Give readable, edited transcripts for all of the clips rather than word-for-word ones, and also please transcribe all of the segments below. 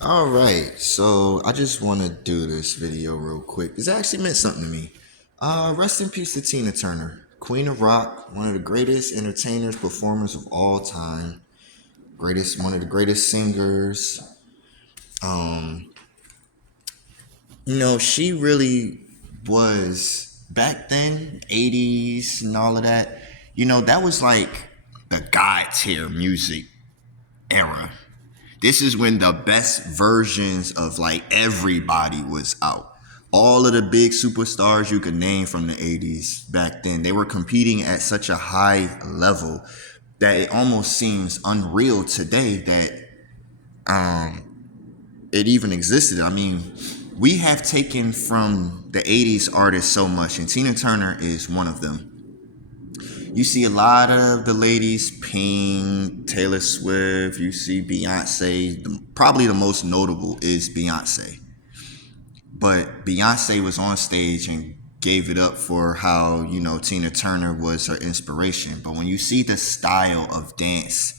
All right, so I just want to do this video real quick. This actually meant something to me. Rest in peace to Tina Turner, Queen of Rock, one of the greatest entertainers, performers of all time, one of the greatest singers. Um, she really was back then, 80s and all of that. That was like the God tier music era. This is when the best versions of like everybody was out. All of the big superstars you could name from the 80s back then, they were competing at such a high level that it almost seems unreal today that it even existed. I mean, we have taken from the 80s artists so much, and Tina Turner is one of them. You see a lot of the ladies, Pink, Taylor Swift, you see Beyonce. Probably the most notable is Beyonce. But Beyonce was on stage and gave it up for how, Tina Turner was her inspiration. But when you see the style of dance,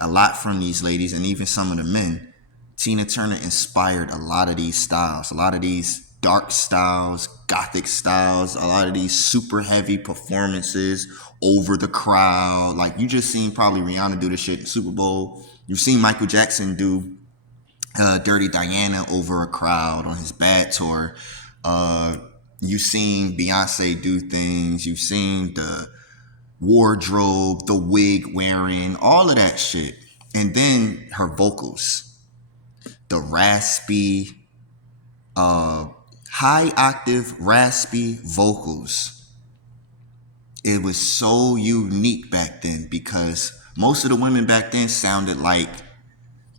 a lot from these ladies and even some of the men, Tina Turner inspired a lot of these styles, a lot of these dark styles, gothic styles, a lot of these super heavy performances over the crowd. Like you just seen probably Rihanna do this shit in Super Bowl. You've seen Michael Jackson do Dirty Diana over a crowd on his Bad tour. You've seen Beyonce do things. You've seen the wardrobe, the wig wearing, all of that shit. And then her vocals, the raspy, high octave, raspy vocals. It was so unique back then because most of the women back then sounded like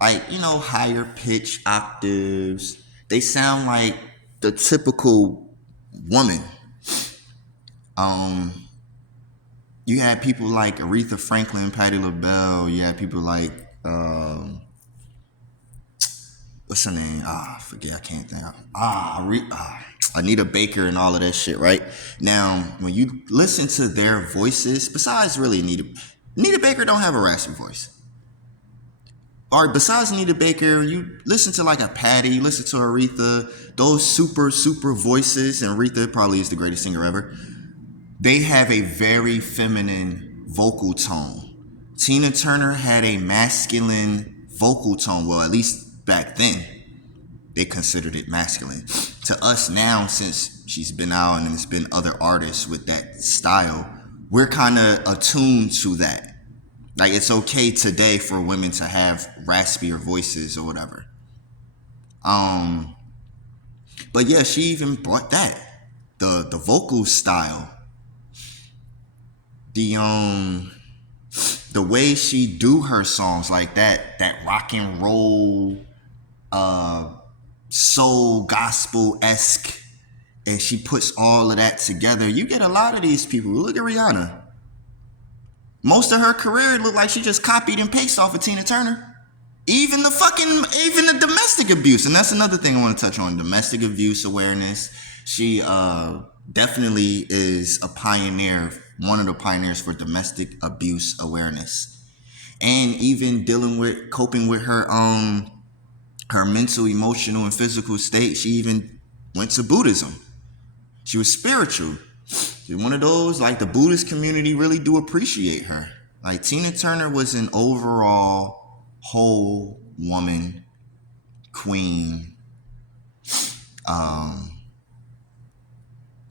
higher pitch octaves. They sound like the typical woman. You had people like Aretha Franklin, Patti LaBelle. You had people like what's her name? I forget. I can't think. Anita Baker and all of that shit. Right now, when you listen to their voices, besides really Anita Baker don't have a raspy voice. Or besides Anita Baker, you listen to like a Patty, you listen to Aretha, those super voices, and Aretha probably is the greatest singer ever. They have a very feminine vocal tone. Tina Turner had a masculine vocal tone. Well, at least back then, they considered it masculine. To us now, since she's been out and there's been other artists with that style, we're kind of attuned to that. Like it's okay today for women to have raspier voices or whatever. But yeah, she even brought that. The vocal style. The way she do her songs like that rock and roll soul gospel-esque, and she puts all of that together. You get a lot of these people. Look at Rihanna. Most of her career looked like she just copied and pasted off of Tina Turner. Even the domestic abuse. And that's another thing I want to touch on. Domestic abuse awareness. She definitely is a pioneer, one of the pioneers for domestic abuse awareness. And even coping with her mental, emotional, and physical state. She even went to Buddhism. She was spiritual. One of those, like the Buddhist community really do appreciate her. Like Tina Turner was an overall whole woman, queen,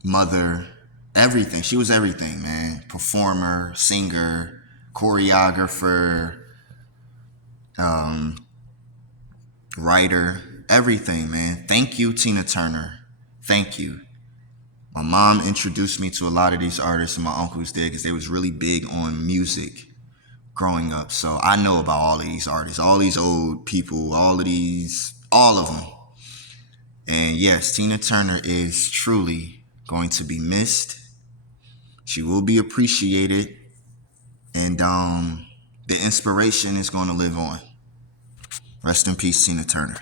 mother, everything. She was everything, man. Performer, singer, choreographer, writer, everything, man. Thank you, Tina Turner. Thank you. My mom introduced me to a lot of these artists, and my uncles did, because they was really big on music growing up. So I know about all of these artists, all these old people, all of them. And yes, Tina Turner is truly going to be missed. She will be appreciated, and the inspiration is going to live on. Rest in peace, Tina Turner.